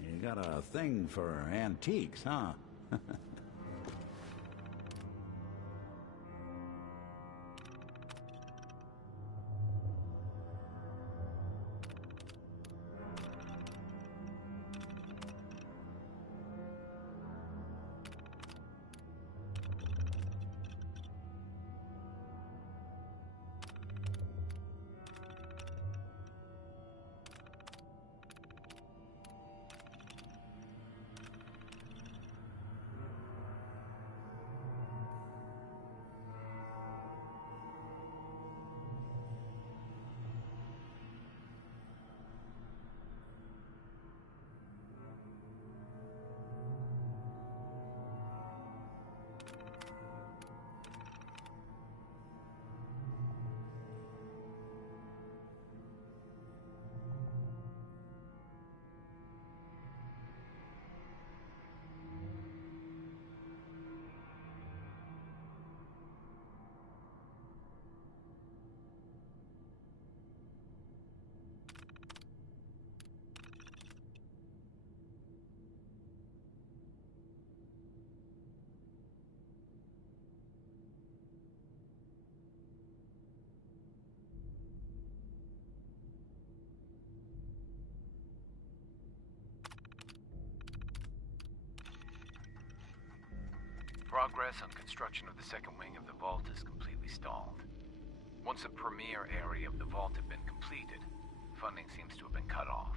You got a thing for antiques, huh? Progress on construction of the second wing of the vault is completely stalled. Once the premier area of the vault had been completed, funding seems to have been cut off.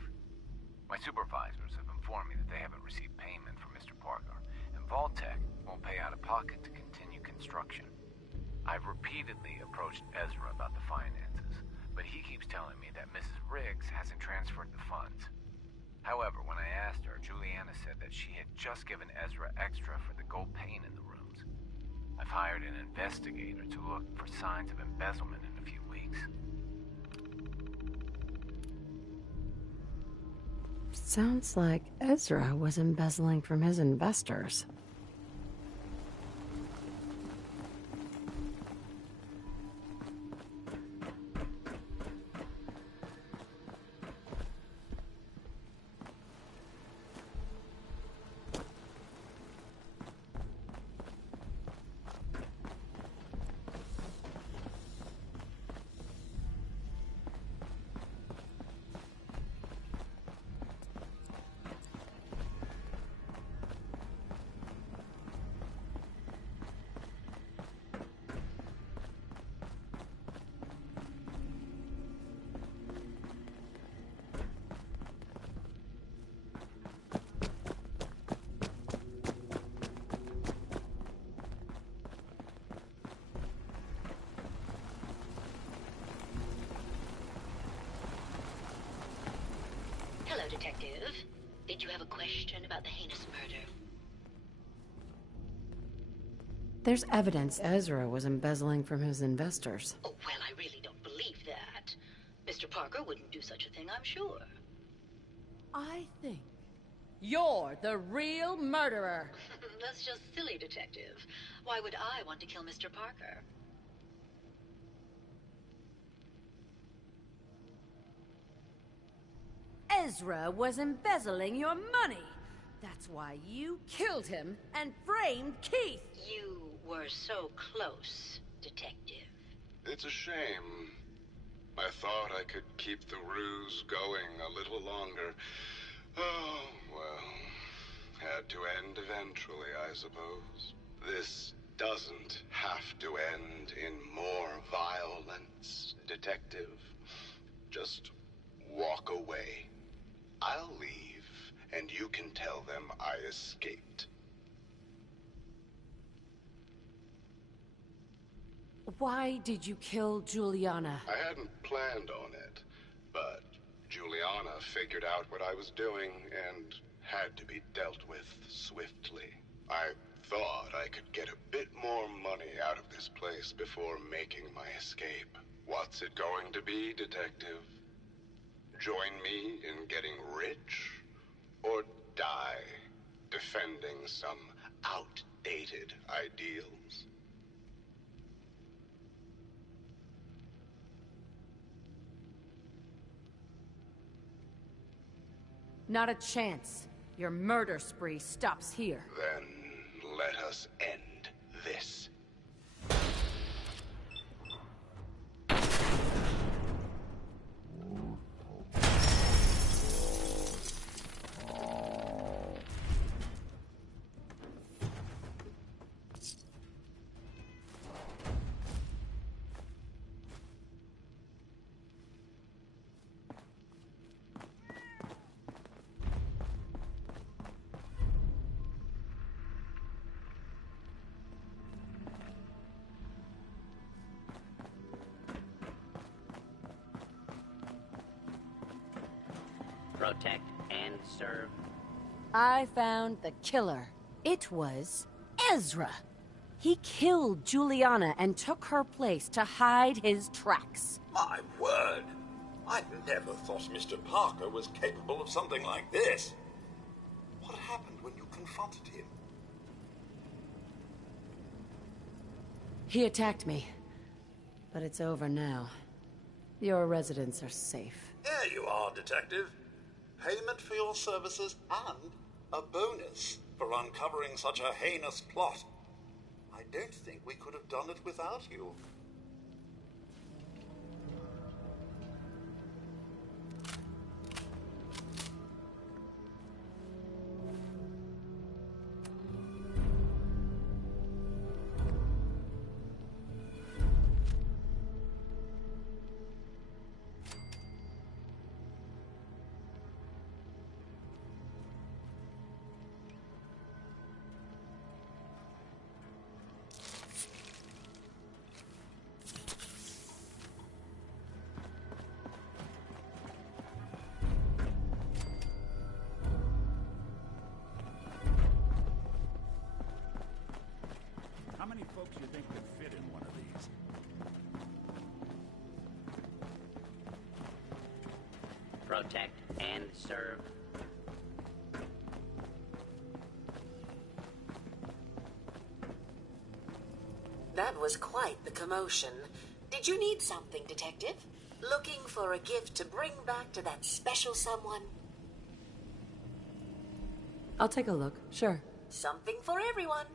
My supervisors have informed me that they haven't received payment from Mr. Parker, and Vault-Tec won't pay out of pocket to continue construction. I've repeatedly approached Ezra about the finances, but he keeps telling me that Mrs. Riggs hasn't transferred the funds. However, when I asked her, Juliana said that she had just given Ezra extra for the gold paint in the rooms. I've hired an investigator to look for signs of embezzlement in a few weeks. Sounds like Ezra was embezzling from his investors. Hello, Detective. Did you have a question about the heinous murder? There's evidence Ezra was embezzling from his investors. Oh, well, I really don't believe that. Mr. Parker wouldn't do such a thing, I'm sure. I think you're the real murderer. That's just silly, Detective. Why would I want to kill Mr. Parker? Ezra was embezzling your money. That's why you killed him and framed Keith. You were so close, Detective. It's a shame. I thought I could keep the ruse going a little longer. Oh, well. Had to end eventually, I suppose. This doesn't have to end in more violence, Detective. Just walk away. I'll leave, and you can tell them I escaped. Why did you kill Juliana? I hadn't planned on it, but Juliana figured out what I was doing and had to be dealt with swiftly. I thought I could get a bit more money out of this place before making my escape. What's it going to be, Detective? Join me in getting rich? Or die defending some outdated ideals? Not a chance. Your murder spree stops here. Then let us end this. Protect and serve. I found the killer. It was Ezra. He killed Juliana and took her place to hide his tracks. My word! I never thought Mr. Parker was capable of something like this. What happened when you confronted him? He attacked me. But it's over now. Your residents are safe. There you are, Detective. Payment for your services and a bonus for uncovering such a heinous plot. I don't think we could have done it without you. think could fit in one of these? Protect and serve. That was quite the commotion. Did you need something, Detective? Looking for a gift to bring back to that special someone? I'll take a look, sure. Something for everyone.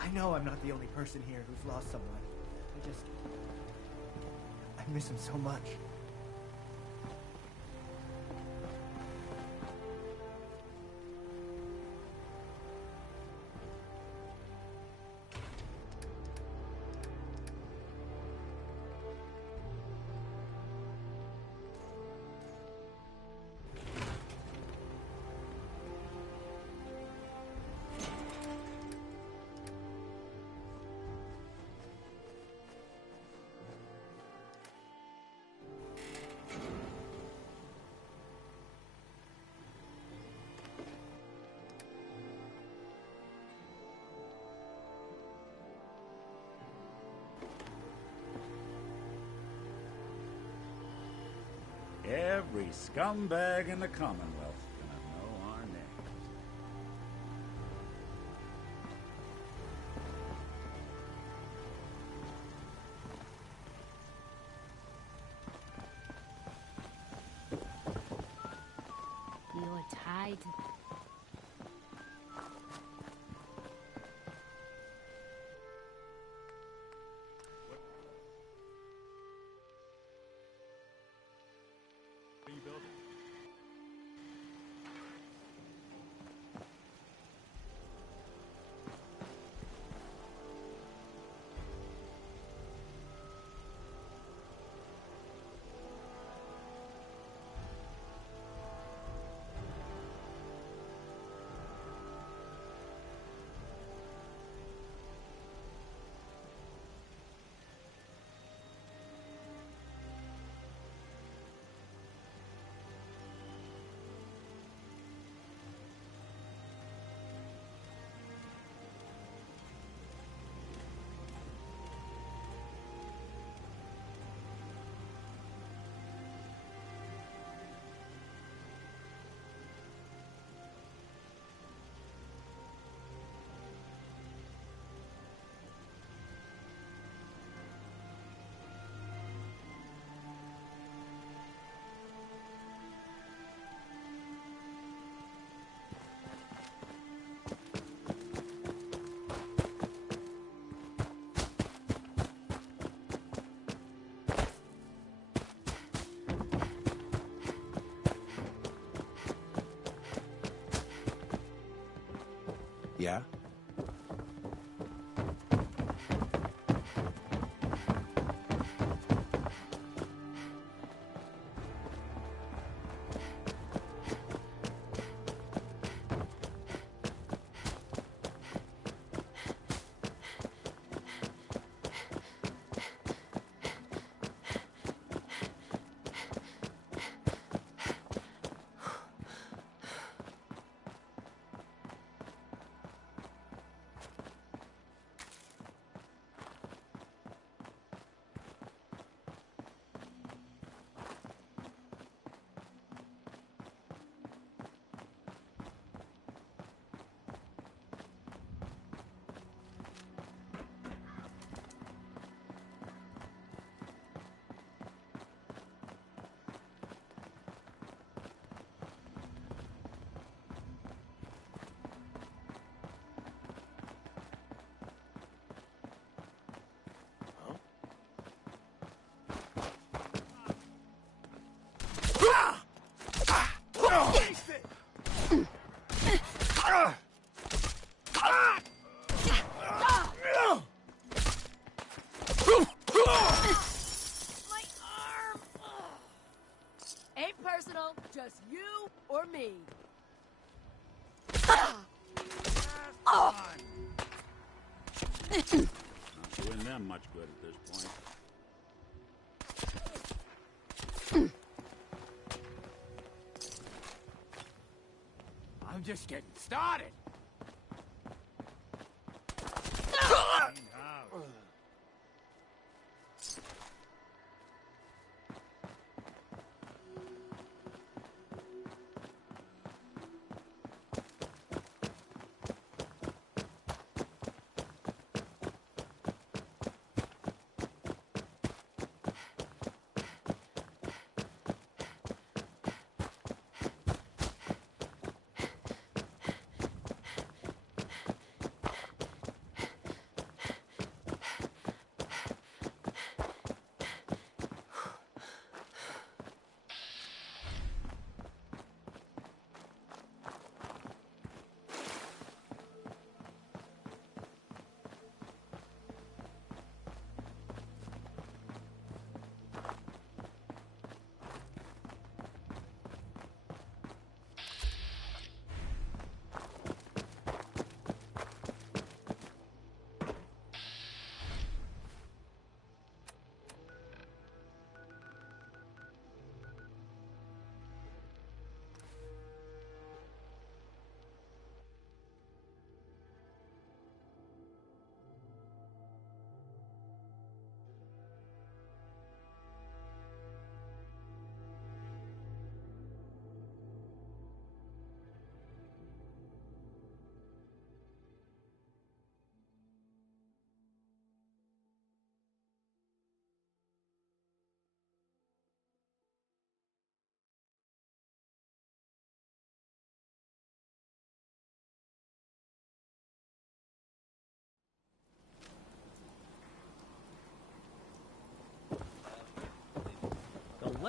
I know I'm not the only person here who's lost someone. I miss him so much. Every scumbag in the Commonwealth's gonna know our names. You're tied to... What are you building? Yeah? My arm! Ain't personal, just you or me. Not doing them much good at this point. I'm just getting started.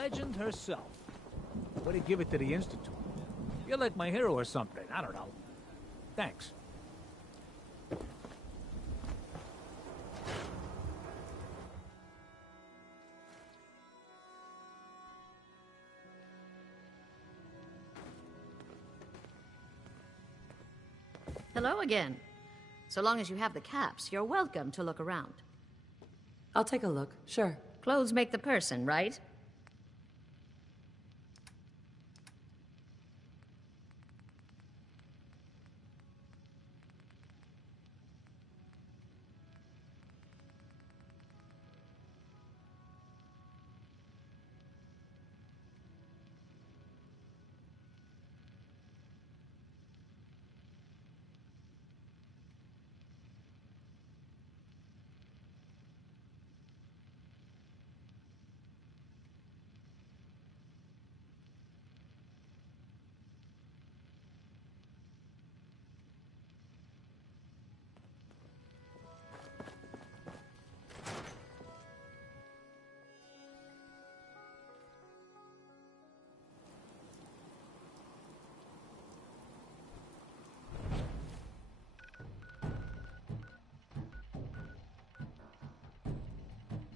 legend herself. Way to give it to the Institute. You're like my hero or something. I don't know. Thanks. Hello again. So long as you have the caps, you're welcome to look around. I'll take a look, sure. Clothes make the person, right?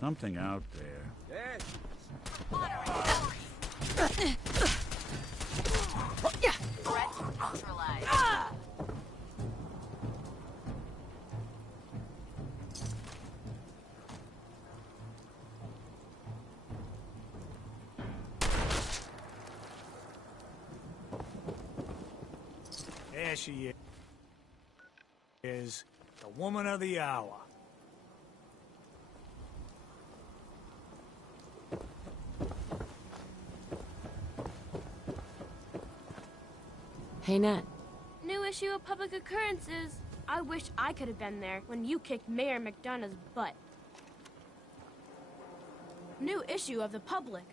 Something out there. Threat neutralized. There she is. The woman of the hour. Hey, Nat. New issue of Public Occurrences. I wish I could have been there when you kicked Mayor McDonough's butt. New issue of the Public.